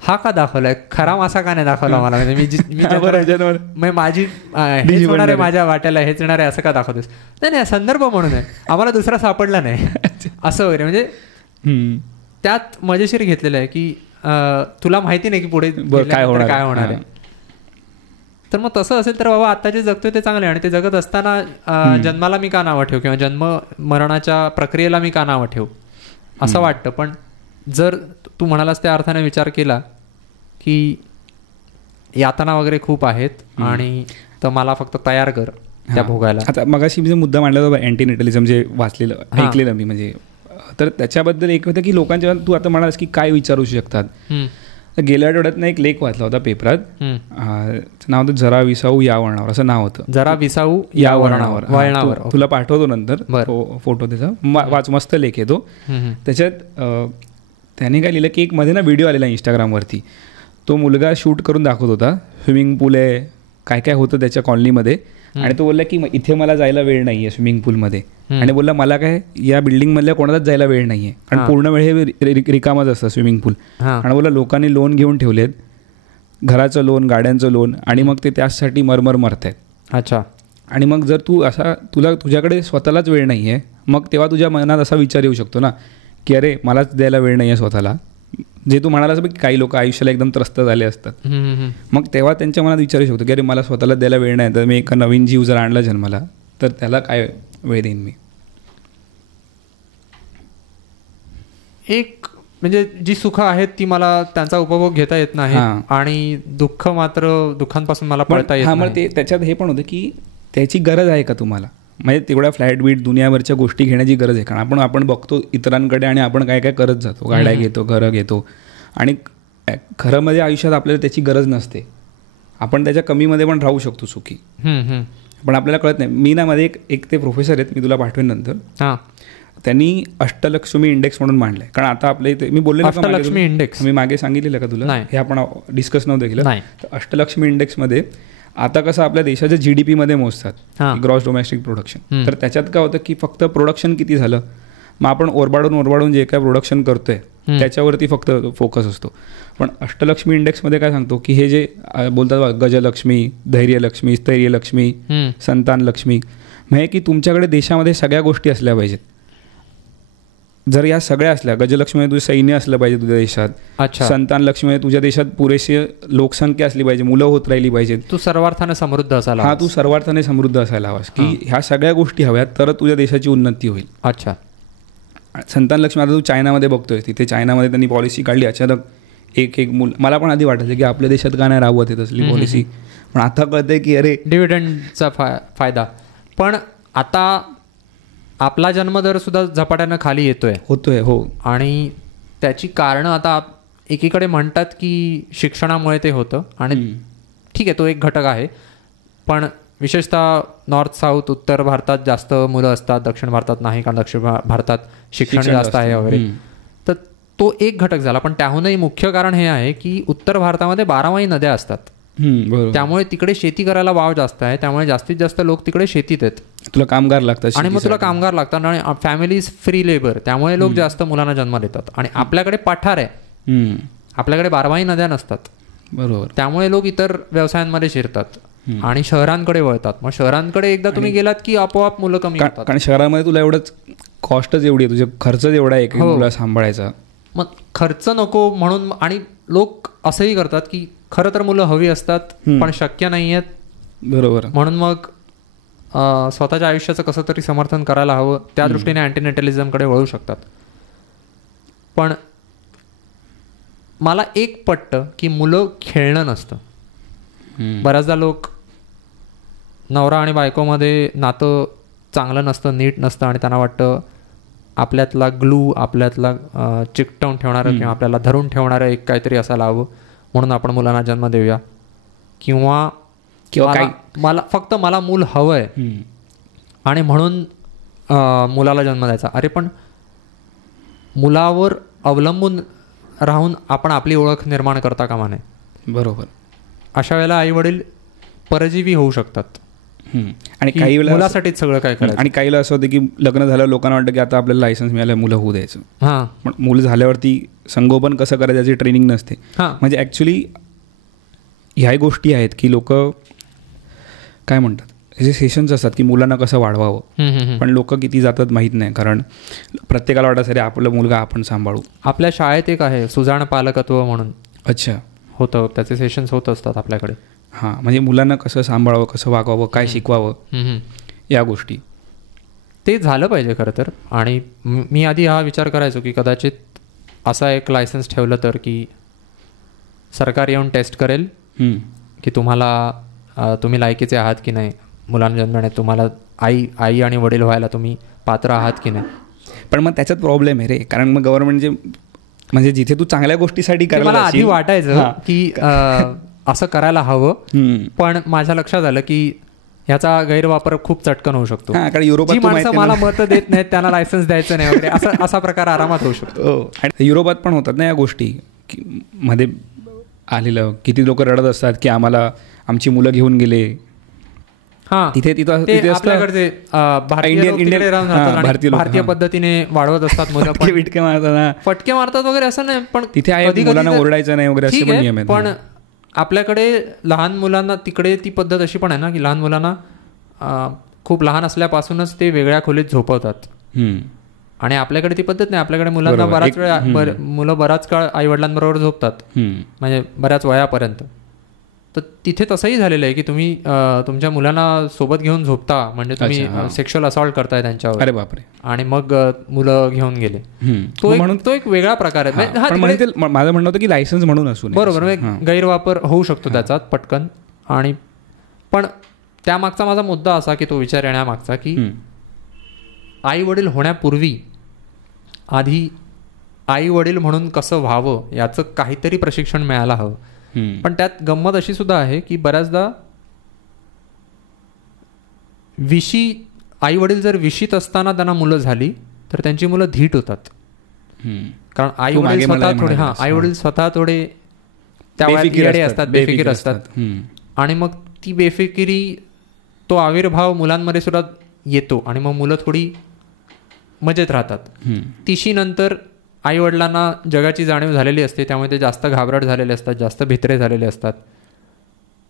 हा का दाखवलाय, खरा मासा का नाही दाखवला मला, म्हणजे माझी हेच होणार आहे, माझ्या वाट्याला हेच येणार आहे असं का दाखवतोस. नाही संदर्भ म्हणून आहे, आम्हाला दुसरा सापडला नाही असं वगैरे. म्हणजे त्यात मजेशीर घेतलेलं आहे की तुला माहिती नाही की पुढे काय होणार आहे. तर मग तसं असेल तर बाबा आता जे जगतोय ते चांगले, आणि ते जगत असताना जन्माला मी का नावं ठेवू किंवा जन्म मरणाच्या प्रक्रियेला मी का नावं ठेवू असं वाटतं. पण जर तू म्हणालास त्या अर्थाने विचार केला की यातना वगैरे खूप आहेत आणि तर मला फक्त तयार कर त्या भोगायला. आता मगाशी मी मुद्दा मांडला होता अँटीनेटलिझम, जे वाचलेलं ऐकलेलं मी, म्हणजे तर त्याच्याबद्दल एक होतं की लोकांच्या, तू आता म्हणालास की काय विचारू शकतात. गेल्या आठवड्यात एक लेख वाचला होता पेपरात, नाव होतं जरा विसाऊ या वळणावर, असं नाव होतं. जरा विसाऊ या वळणावर. तुला पाठवतो नंतर फोटो त्याचा, मस्त लेख आहे तो. त्याच्यात त्याने काय लिहिलं की एक मध्ये व्हिडिओ आलेला इंस्टाग्रामवरती, तो मुलगा शूट करून दाखवत होता, स्विमिंग पूल आहे, काय काय होतं त्याच्या कॉलनीमध्ये, आणि तो बोलला की इथे मला जायला वेळ नाही आहे स्विमिंग पूलमध्ये, आणि बोलला मला काय या बिल्डिंगमधल्या कोणालाच जायला वेळ नाही आहे, कारण पूर्ण वेळ हे रिकामच असतं स्विमिंग पूल. आणि बोलला लोकांनी लोन घेऊन ठेवलेत, घराचं लोन, गाड्यांचं लोन, आणि मग ते त्यासाठी मरत आहेत. अच्छा. आणि मग जर तू असा तुझ्याकडे स्वतःलाच वेळ नाही आहे, मग तेव्हा तुझ्या मनात असा विचार येऊ शकतो ना की अरे मलाच द्यायला वेळ नाही आहे स्वतःला, जे तू म्हणालास की काही लोक आयुष्याला एकदम त्रस्त झाले असतात. मग तेव्हा त्यांच्या मनात विचारू शकतो की अरे मला स्वतःला द्यायला वेळ नाही, तर मी एका नवीन जीव जर आणला जन्माला तर त्याला काय वेळ देईन मी. एक म्हणजे जी सुख आहेत ती मला त्यांचा उपभोग घेता येत नाही, आणि दुःख मात्र दुःखांपासून मला पळता येत नाही. मग ते त्याच्यात हे पण होतं की त्याची गरज आहे का तुम्हाला, म्हणजे तेवढ्या फ्लॅट बीट दुनियाभरच्या गोष्टी घेण्याची गरज आहे. कारण आपण बघतो इतरांकडे आणि आपण काय काय करत जातो, गाड्या घेतो, घरं घेतो, आणि खरं म्हणजे आयुष्यात आपल्याला त्याची गरज नसते. आपण त्याच्या कमीमध्ये पण राहू शकतो सुखी, पण आपल्याला कळत नाही. मी ना मध्ये एक ते प्रोफेसर आहेत, मी तुला पाठवेन नंतर, त्यांनी अष्टलक्ष्मी इंडेक्स म्हणून मांडलं आहे. कारण आता आपल्या इथे मी बोललेलं अष्टलक्ष्मी इंडेक्स मी मागे सांगितलेलं का तुला, हे आपण डिस्कस नव्हतं केलं. तर अष्टलक्ष्मी इंडेक्समध्ये आता कसं आपल्या देशाच्या GDP मध्ये मोजतात, ग्रॉस डोमेस्टिक प्रोडक्शन. तर त्याच्यात काय होतं की फक्त प्रोडक्शन किती झालं, मग आपण ओरबाडून जे काय प्रोडक्शन करतोय त्याच्यावरती फक्त फोकस असतो. पण अष्टलक्ष्मी इंडेक्समध्ये काय सांगतो की हे जे बोलतात गजलक्ष्मी, धैर्यलक्ष्मी, स्थैर्यलक्ष्मी, संतान लक्ष्मी, म्हणजे की तुमच्याकडे देशामध्ये सगळ्या गोष्टी असल्या पाहिजेत. जर या सगळ्या असल्या, गजलक्ष्मीमध्ये तुझं सैन्य असलं पाहिजे तुझ्या देशात, संतान लक्ष्मीमध्ये तुझ्या देशात पुरेशी लोकसंख्या असली पाहिजे, मुलं होत राहिली पाहिजेत, तू सर्वार्थाने समृद्ध असायला तू सर्वार्थाने समृद्ध असायला हवास, की ह्या सगळ्या गोष्टी हव्यात तर तुझ्या देशाची उन्नती होईल. अच्छा. संतान लक्ष्मी, आता तू चायनामध्ये बघतोय, तिथे चायनामध्ये त्यांनी पॉलिसी काढली, अचानक एक मूल, मला पण आधी वाटायचं की आपल्या देशात का नाही राबवत येत असली पॉलिसी, पण आता कळतंय की अरे डिव्हिडंडचा फायदा. पण आता आपला जन्मदर सुद्धा झपाट्यानं खाली होतोय. हो. आणि त्याची कारणं आता एकीकडे म्हणतात की शिक्षणामुळे ते होतं, आणि ठीक आहे तो एक घटक आहे, पण विशेषतः नॉर्थ साऊथ उत्तर भारतात जास्त मुलं असतात, दक्षिण भारतात नाही, कारण दक्षिण भारतात शिक्षण जास्त आहे वगैरे. तर तो एक घटक झाला. पण त्याहूनही मुख्य कारण हे आहे की उत्तर भारतामध्ये 12माही नद्या असतात, त्यामुळे तिकडे शेती करायला वाव जास्त आहे, त्यामुळे जास्तीत जास्त लोक तिकडे शेतीत आहेत. तुला कामगार लागतात आणि मग तुला कामगार लागतात आणि फॅमिलीज फ्री लेबर, त्यामुळे लोक जास्त मुलांना जन्म देतात. आणि आपल्याकडे पठार आहे, आपल्याकडे 12माही नद्या नसतात, बरोबर, त्यामुळे लोक इतर व्यवसायांमध्ये शिरतात आणि शहरांकडे वळतात. मग शहरांकडे एकदा तुम्ही गेलात की आपोआप मुलं कमी होतात, कारण शहरामध्ये तुला एवढंच कॉस्टच एवढी आहे, तुझे खर्च एवढा आहे की मुलं सांभाळायचा. मग खर्च नको म्हणून, आणि लोक असंही करतात की खरं तर मुलं हवी असतात पण शक्य नाही आहेत, बरोबर, म्हणून मग स्वतःच्या आयुष्याचं कसं तरी समर्थन करायला हवं, त्या दृष्टीने अँटीनेटलिझमकडे वळू शकतात. पण मला एक पटतं की मुलं खेळणं नसतं. बऱ्याचदा लोक नवरा आणि बायकोमध्ये नातं चांगलं नसतं, नीट नसतं, आणि त्यांना वाटतं आपल्यातला ग्लू, आपल्यातला चिकटवून ठेवणारं किंवा आपल्याला धरून ठेवणारं एक काहीतरी असायला हवं, म्हणून आपण मुलांना जन्म देऊया. किंवा फक्त मला मूल हवं आहे आणि म्हणून मुलाला जन्म द्यायचा. अरे पण मुलावर अवलंबून राहून आपण आपली ओळख निर्माण करता कामा नये. बरोबर. अशा वेळेला आई वडील परजीवी होऊ शकतात. आणि काही वेळेला मुलासाठीच सगळं काय करायचं. आणि काही वेळेला असं होतं की लग्न झाल्यावर लोकांना वाटतं की आता आपल्याला लायसन्स मिळालं, मुलं होऊ द्यायचं. हां, पण मुलं झाल्यावरती संगोपन कसं करायचं याची ट्रेनिंग नसते. म्हणजे ॲक्च्युली ह्या गोष्टी आहेत की लोक काय म्हणतात, जे सेशन्स असतात की मुलांना कसं वाढवावं, पण लोक किती जातात माहीत नाही, कारण प्रत्येकाला वाटतं अरे आपलं मुलगा आपण सांभाळू. आपल्या शाळेत एक आहे सुजाण पालकत्व म्हणून. अच्छा. होतं, त्याचे सेशन्स होत असतात आपल्याकडे. हां, म्हणजे मुलांना कसं सांभाळावं, कसं वागवावं, काय शिकवावं, या गोष्टी. ते झालं पाहिजे खरं तर. आणि मी आधी हा विचार करायचो की कदाचित असा एक लायसन्स ठेवलं तर की सरकार येऊन टेस्ट करेल की तुम्ही लायकीचे आहात की नाही मुलांना जन्म देण्यात, तुम्हाला आई आणि वडील व्हायला तुम्ही पात्र आहात की नाही. पण मग त्याच्यात प्रॉब्लेम आहे रे, कारण मग गव्हर्नमेंट म्हणजे जिथे तू चांगल्या गोष्टीसाठी करायला, मला आधी वाटायचं की असं करायला हवं, पण माझ्या लक्षात आलं की ह्याचा गैरवापर खूप चटकन होऊ शकतो. कारण युरोपात माणसं मला मतं देत नाहीत त्यांना लायसन्स द्यायचं नाही वगैरे असा प्रकार आरामात होऊ शकतो. आणि युरोपात पण होतात ना या गोष्टी, मध्ये आलेलं किती लोक रडत असतात की आम्हाला आमची मुलं घेऊन गेले. हां, तिथे आपल्याकडचे भारतीय पद्धतीने वाढवत असतात मुलं, फटके मारतात वगैरे असं नाही, पण तिथे आहे मुलांना ओरडायचं नाही वगैरे असे पण नियम आहेत. पण आपल्याकडे लहान मुलांना तिकडे ती पद्धत अशी पण आहे ना की लहान मुलांना खूप लहान असल्यापासूनच ते वेगळ्या खोलीत झोपवतात. आणि आपल्याकडे ती पद्धत नाही. आपल्याकडे मुलांना मुलं बराच काळ आईवडिलांबरोबर झोपतात, म्हणजे बऱ्याच वयापर्यंत. तर तिथे तसंही झालेलं आहे की तुम्ही तुमच्या मुलांना सोबत घेऊन झोपता, म्हणजे तुम्ही सेक्शुअल असॉल्ट करताय त्यांच्यावर. अरे बापरे. आणि मग मुलं घेऊन गेले. तो एक वेगळा प्रकार आहे. माझं म्हणणं होतं की लायसन्स म्हणून असू. बरोबर, गैरवापर होऊ शकतो त्याचा पटकन. आणि पण त्यामागचा माझा मुद्दा असा की तो विचार येण्यामागचा की आई वडील होण्यापूर्वी आधी आई वडील म्हणून कसं व्हावं याचं काहीतरी प्रशिक्षण मिळायला हवं. पण त्यात गंमत अशी सुद्धा आहे की बऱ्याचदा आई वडील जर विशीत असताना त्यांना मुलं झाली तर त्यांची मुलं धीट होतात. कारण आई वडील स्वतः थोडे त्या वयात असतात, बेफिकीर असतात. आणि मग ती बेफिकिरी, तो आविर्भाव मुलांमध्ये सुद्धा येतो आणि मग मुलं थोडी मजेत राहतात. तिशी नंतर आई वडिलांना जगाची जाणीव झालेली असते, त्यामुळे ते जास्त घाबरट झालेले असतात, जास्त भित्रे झालेले असतात.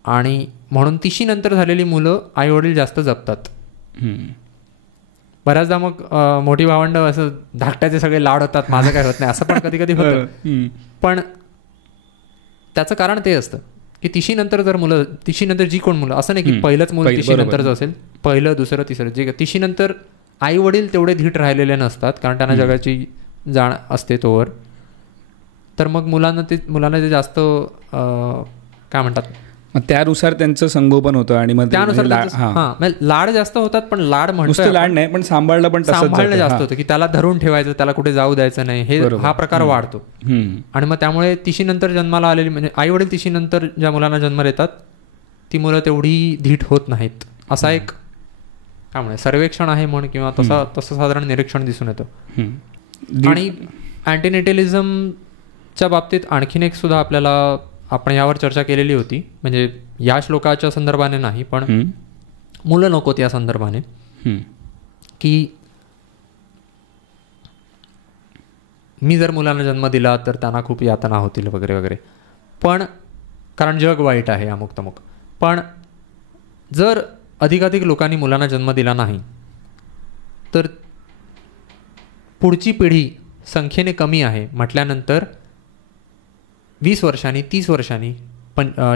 आणि म्हणून तिशी नंतर झालेली मुलं आई वडील जास्त जपतात. बऱ्याचदा मग मोठी भावंड असं धाकट्याचे सगळे लाड होतात, माझं काय होत नाही असं पण कधी कधी होतं. पण त्याचं कारण ते असतं की तिशीनंतर जी कोण मुलं, असं नाही की पहिलंच मुलं तिशीनंतरच असेल, पहिलं दुसरं तिसरं, जे तिशीनंतर आई वडील तेवढे धीट राहिलेले नसतात कारण त्यांना जगाची जाण असते तोवर. तर मग मुलांना ते जास्त काय म्हणतात, मग त्यानुसार त्यांचं संगोपन होतं आणि मग त्यानुसार लाड जास्त होतात. पण लाड म्हणतो लाड नाही, पण सांभाळणं जास्त होतं की त्याला धरून ठेवायचं, त्याला कुठे जाऊ द्यायचं नाही, हा प्रकार वाढतो. आणि मग त्यामुळे तिशीनंतर जन्माला आलेली, म्हणजे आई वडील तिशीनंतर ज्या मुलांना जन्म देतात ती मुलं तेवढी धीट होत नाहीत. असा एक काय म्हणूया सर्वेक्षण आहे म्हण किंवा तसं साधारण निरीक्षण दिसून येतं. आणि अँटीनेटलिझमच्या बाबतीत आणखीन एक सुद्धा आपल्याला आपण यावर चर्चा केलेली होती, म्हणजे या श्लोकाच्या संदर्भाने नाही पण मुलं नकोत या संदर्भाने, की मी जर मुलांना जन्म दिला तर त्यांना खूप यातना होतील वगैरे वगैरे, पण कारण जग वाईट आहे अमुक तमुक. पण जर अधिकाधिक लोकांनी मुलांना जन्म दिला नाही तर पुढची पिढी संख्येने कमी आहे म्हटल्यानंतर 20 वर्षांनी 30 वर्षांनी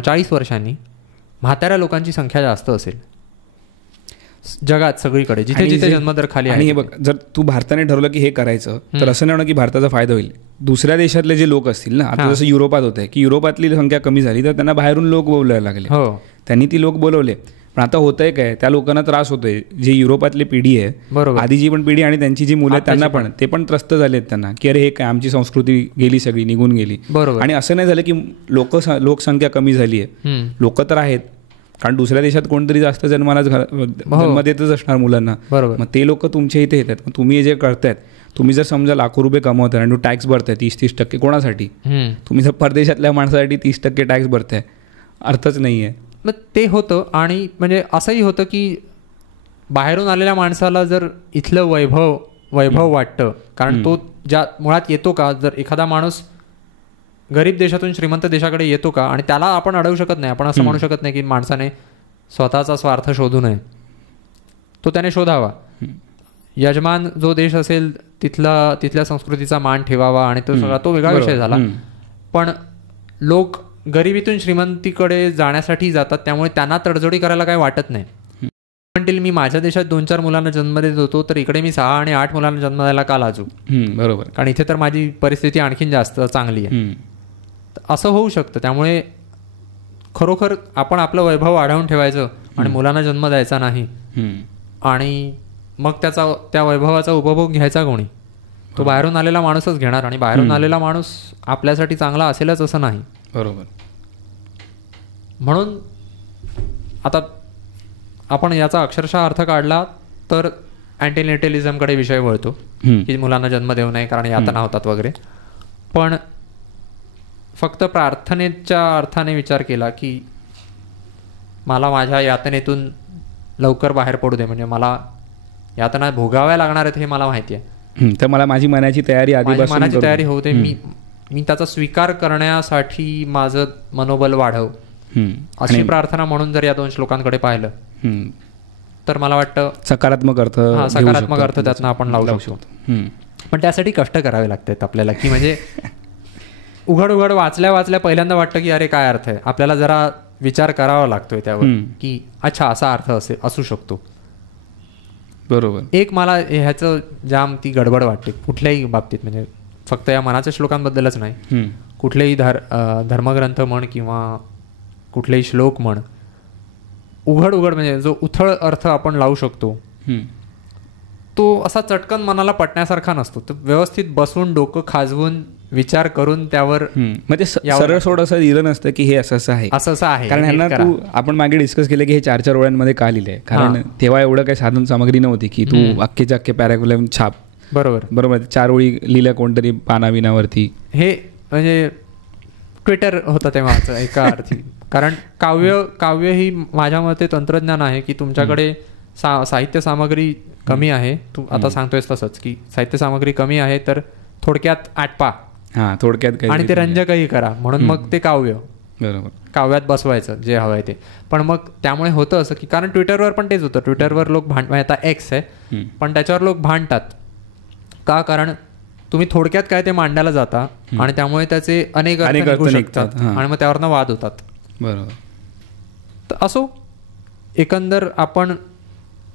40 वर्षांनी म्हाताऱ्या लोकांची संख्या जास्त असेल जगात सगळीकडे, जिथे जिथे जन्मदर खाली आहे. आणि हे बघ, जर तू भारताने ठरवलं की हे करायचं तर असं नाही होणार की भारताचा फायदा होईल. दुसऱ्या देशातले जे लोक असतील ना, आता जसं युरोपात होतंय की युरोपातली संख्या कमी झाली तर त्यांना बाहेरून लोक बोलवायला लागले. त्यांनी ती लोक बोलवले, पण आता होतंय काय, त्या लोकांना त्रास होतोय. जी युरोपातली पिढी आहे, आधीची पण पिढी आणि त्यांची जी मुलं आहेत त्यांना पण ते पण त्रस्त झालेत त्यांना, की अरे हे काय आमची संस्कृती गेली सगळी, निघून गेली. आणि असं नाही झालं की लोकसंख्या कमी झाली आहे, लोक तर आहेत, कारण दुसऱ्या देशात कोणतरी जास्त जन्म देतच असणार मुलांना. मग ते लोक तुमच्या इथे येतात. मग तुम्ही जे करतायत, तुम्ही जर समजा लाखो रुपये कमवताय आणि टॅक्स भरताय 30-30% कोणासाठी? तुम्ही जर परदेशातल्या माणसासाठी 30% टॅक्स भरताय, अर्थच नाही आहे. मग ते होतं. आणि म्हणजे असंही होतं की बाहेरून आलेल्या माणसाला जर इथलं वैभव वाटतं, कारण तो ज्या मुळात येतो का, जर एखादा माणूस गरीब देशातून श्रीमंत देशाकडे येतो का, आणि त्याला आपण अडवू शकत नाही. आपण असं म्हणू शकत नाही की माणसाने स्वतःचा स्वार्थ शोधू नये, तो त्याने शोधावा. यजमान जो देश असेल तिथल्या संस्कृतीचा मान ठेवावा, आणि तो सगळा तो वेगळा विषय झाला. पण लोक गरिबीतून श्रीमंतीकडे जाण्यासाठी जातात, त्यामुळे त्यांना तडजोडी करायला काही वाटत नाही. म्हणतील मी माझ्या देशात 2-4 मुलांना जन्म देत होतो, तर इकडे मी 6 आणि 8 मुलांना जन्म द्यायला का लाजू? बरोबर, कारण इथे तर माझी परिस्थिती आणखीन जास्त चांगली आहे. असं होऊ शकतं. त्यामुळे खरोखर आपण आपलं वैभव वाढवून ठेवायचं आणि मुलांना जन्म द्यायचा नाही, आणि मग त्या वैभवाचा उपभोग घ्यायचा कोणी? तो बाहेरून आलेला माणूसच घेणार, आणि बाहेरून आलेला माणूस आपल्यासाठी चांगला असेलच असं नाही. बरोबर. म्हणून आता आपण याचा अक्षरशः अर्थ काढला तर अँटीनेटलिझमकडे विषय वळतो की मुलांना जन्म देऊ नये कारण यातना होतात वगैरे. पण फक्त प्रार्थनेच्या अर्थाने विचार केला की मला माझ्या यातनेतून लवकर बाहेर पडू दे, म्हणजे मला यातना भोगाव्या लागणार आहेत हे मला माहिती आहे, तर मला माझी मनाची तयारी होऊ दे, मी त्याचा स्वीकार करण्यासाठी माझं मनोबल वाढव, अशी प्रार्थना म्हणून जर या 2 श्लोकांकडे पाहिलं तर मला वाटतं सकारात्मक अर्थ त्यातनं आपण लावू शकतो. पण त्यासाठी कष्ट करावे लागतात आपल्याला, की म्हणजे उघड वाचल्या पहिल्यांदा वाटतं की अरे काय अर्थ आहे, आपल्याला जरा विचार करावा लागतोय त्यावर की अच्छा असा अर्थ असू शकतो. बरोबर. एक मला ह्याचं जाम ती गडबड वाटते कुठल्याही बाबतीत, म्हणजे फक्त या मनाच्या श्लोकांबद्दलच नाही, कुठलेही धर्मग्रंथ म्हण किंवा कुठलेही श्लोक म्हण, उघड म्हणजे जो उथळ अर्थ आपण लावू शकतो तो असा चटकन मनाला पटण्यासारखा नसतो. तर व्यवस्थित बसून डोकं खाजवून विचार करून त्यावर म्हणजे सरळ सोड असं लिहिलं नसतं की हे असं आहे. कारण ह्यांना आपण मागे डिस्कस केलं की हे 4-4 ओळ्यांमध्ये का लिहिलंय, कारण तेव्हा एवढं काही साधन सामग्री नव्हती की तू अख्खेच्या अख्खे पॅराग्राफ छाप. बरोबर 4 ओळी लिहिल्या कोणतरी पानाविनावरती. हे म्हणजे ट्विटर होतं तेव्हा एका अर्थी. कारण काव्य ही माझ्या मते तंत्रज्ञान आहे की तुमच्याकडे साहित्य सामग्री कमी आहे, तू आता सांगतोयस तसंच की साहित्य सामग्री कमी आहे तर थोडक्यात आटपा, थोडक्यात आणि ते रंजकही करा, म्हणून मग ते काव्य. बरोबर. काव्यात बसवायचं जे हवंय ते. पण मग त्यामुळे होतं असं की कारण ट्विटरवर पण तेच होतं, ट्विटरवर लोक आता एक्स आहे पण त्याच्यावर लोक भांडतात का, कारण तुम्ही थोडक्यात काय ते मांडायला जाता आणि त्यामुळे त्याचे अनेक अर्थ निघतात आणि मग त्यावरनं वाद होतात. बरोबर. तर असो, एकंदर आपण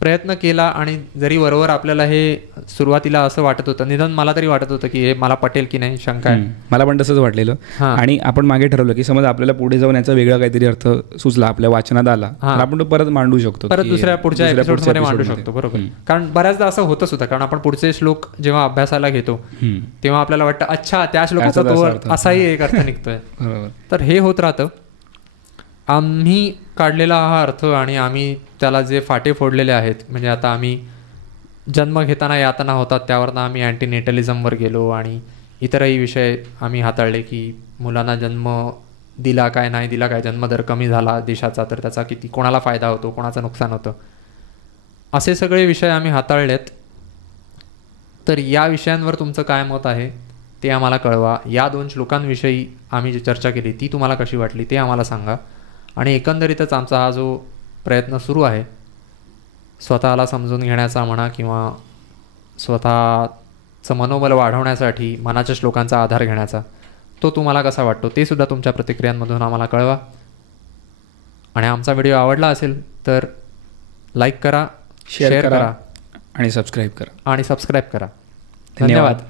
प्रयत्न केला, आणि जरी वरवर आपल्याला हे सुरुवातीला असं वाटत होतं, निदान मला तरी वाटत होतं की हे मला पटेल की नाही, शंका आहे. मला पण तसंच वाटलेलं. आणि आपण मागे ठरवलं की समज आपल्याला पुढे जाऊन याचा वेगळा काहीतरी अर्थ सुचला, आपल्या वाचनात आला, तर आपण तो परत मांडू शकतो, परत पुढच्या एपिसोडमध्ये मांडू शकतो. बरोबर. कारण बऱ्याचदा असं होतं सुद्धा, कारण आपण पुढचे श्लोक जेव्हा अभ्यासाला घेतो तेव्हा आपल्याला वाटतं अच्छा त्या श्लोकाचा तो असाही एक अर्थ निघतोय. तर हे होत राहतं. आम्ही काढलेला हा अर्थ आणि आम्ही त्याला जे फाटे फोडलेले आहेत, म्हणजे आता आम्ही जन्म घेताना यातना होतात त्यावरनं आम्ही अँटीनेटलिझमवर गेलो आणि इतरही विषय आम्ही हाताळले की मुलांना जन्म दिला काय नाही दिला काय, जन्मदर कमी झाला देशाचा तर त्याचा किती कोणाला फायदा होतो कोणाचं नुकसान होतं, असे सगळे विषय आम्ही हाताळलेत. तर या विषयांवर तुमचं काय मत आहे ते आम्हाला कळवा. या 2 श्लोकांविषयी आम्ही जी चर्चा केली ती तुम्हाला कशी वाटली ते आम्हाला सांगा. आणि एकंदरीतच आमचा हा जो प्रयत्न सुरू आहे स्वतःला समजून घेण्याचा म्हणा किंवा स्वतःचं मनोबल वाढवण्यासाठी मनाच्या श्लोकांचा आधार घेण्याचा, तो तुम्हाला कसा वाटतो ते सुद्धा तुमच्या प्रतिक्रियांमधून आम्हाला कळवा. आणि आमचा व्हिडिओ आवडला असेल तर लाईक करा, शेअर करा आणि सबस्क्राईब करा. धन्यवाद.